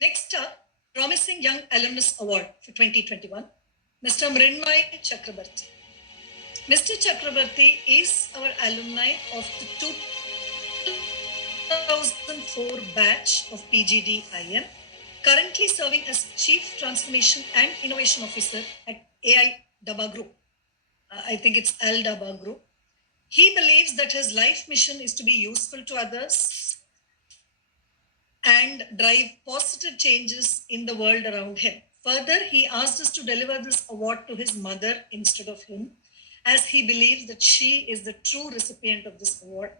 Next up, Promising Young Alumnus Award for 2021, Mr. Mrinmay Chakrabarti. Mr. Chakrabarti is our alumni of the 2004 batch of PGDIM, currently serving as Chief Transformation and Innovation Officer at AI Daba Group. I think it's Al Daba Group. He believes that his life mission is to be useful to others and drive positive changes in the world around him. Further, he asked us to deliver this award to his mother instead of him, as he believes that she is the true recipient of this award.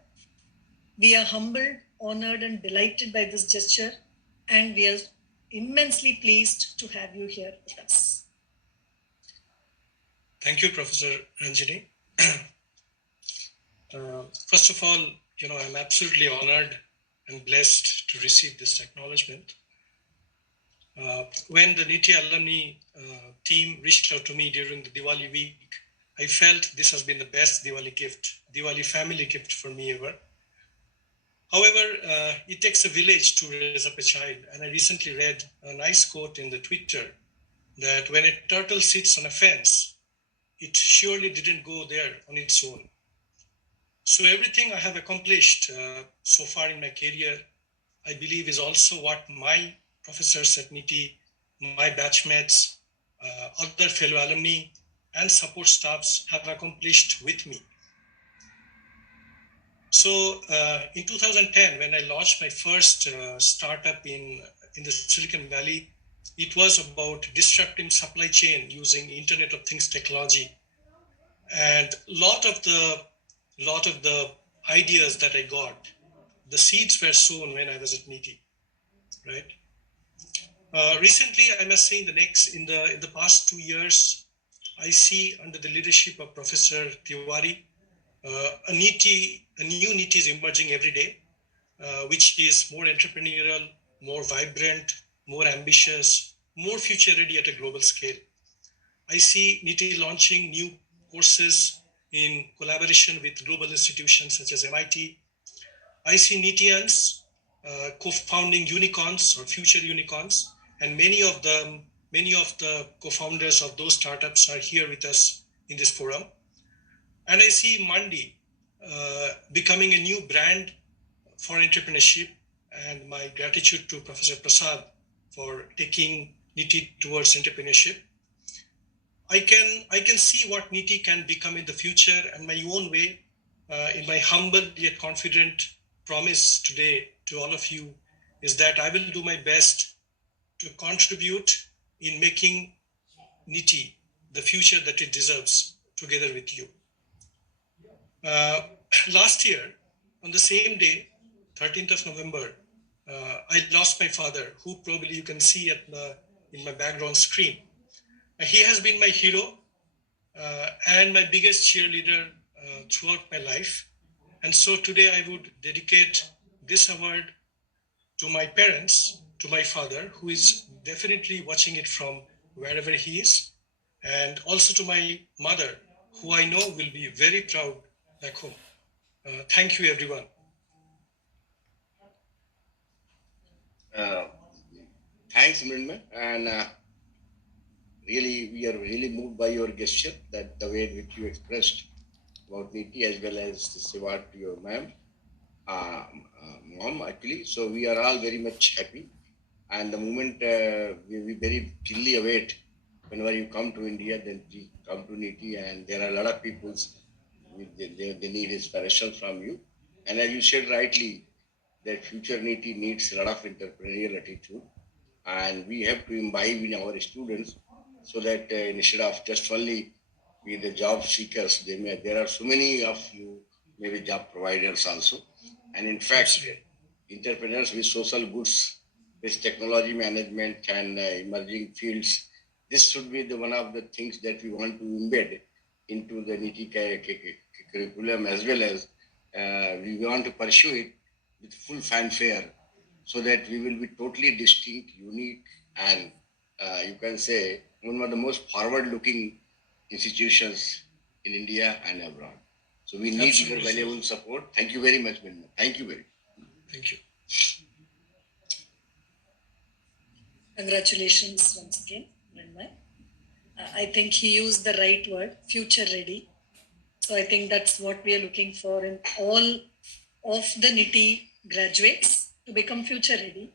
We are humbled, honored, and delighted by this gesture, and we are immensely pleased to have you here with us. Thank you, Professor Ranjini. First of all, I'm absolutely honored and blessed to receive this acknowledgement. When the NITI alumni team reached out to me during the Diwali week, I felt this has been the best Diwali family gift for me ever. However, it takes a village to raise up a child, and I recently read a nice quote in the Twitter that when a turtle sits on a fence, it surely didn't go there on its own. So everything I have accomplished so far in my career, I believe is also what my professors at NITI, my batchmates, other fellow alumni and support staffs have accomplished with me. So in 2010, when I launched my first startup in the Silicon Valley, it was about disrupting supply chain using Internet of Things technology. And lot of the ideas that I got, the seeds were sown when I was at NITI, right? Recently, I must say, in the past 2 years, I see under the leadership of Professor Tiwari, a new NITI is emerging every day, which is more entrepreneurial, more vibrant, more ambitious, more future ready at a global scale. I see NITI launching new courses in collaboration with global institutions such as MIT. I see NITIans co-founding unicorns or future unicorns, and many of the co-founders of those startups are here with us in this forum. And I see Mandi becoming a new brand for entrepreneurship, and my gratitude to Professor Prasad for taking NITI towards entrepreneurship. I can see what NITI can become in the future, and my own way, in my humble yet confident promise today to all of you is that I will do my best to contribute in making NITI the future that it deserves together with you. Last year, on the same day, 13th of November, I lost my father, who probably you can see in my background screen. He has been my hero and my biggest cheerleader throughout my life. And so today I would dedicate this award to my parents, to my father, who is definitely watching it from wherever he is, and also to my mother, who I know will be very proud back home. Thank you, everyone. Thanks, Mrinmay. And really, we are really moved by your gesture, that the way in which you expressed about NITI as well as this award to your mom, actually. So we are all very much happy. And the moment we very keenly await whenever you come to India, then we come to NITI, and there are a lot of people, they need inspiration from you. And as you said rightly, that future NITI needs a lot of entrepreneurial attitude. And we have to imbibe in our students so that instead of just only be the job seekers, there are so many of you, maybe job providers also. And in fact, entrepreneurs with social goods, with technology management and emerging fields, this should be one of the things that we want to embed into the NITI curriculum, as well as we want to pursue it with full fanfare, so that we will be totally distinct, unique, and you can say one of the most forward-looking institutions in India and abroad. So we need your valuable support. Thank you very much, Mrinmay. Thank you very much. Thank you. Congratulations once again, Mrinmay. I think he used the right word, future ready. So I think that's what we are looking for in all of the NITI graduates, to become future ready.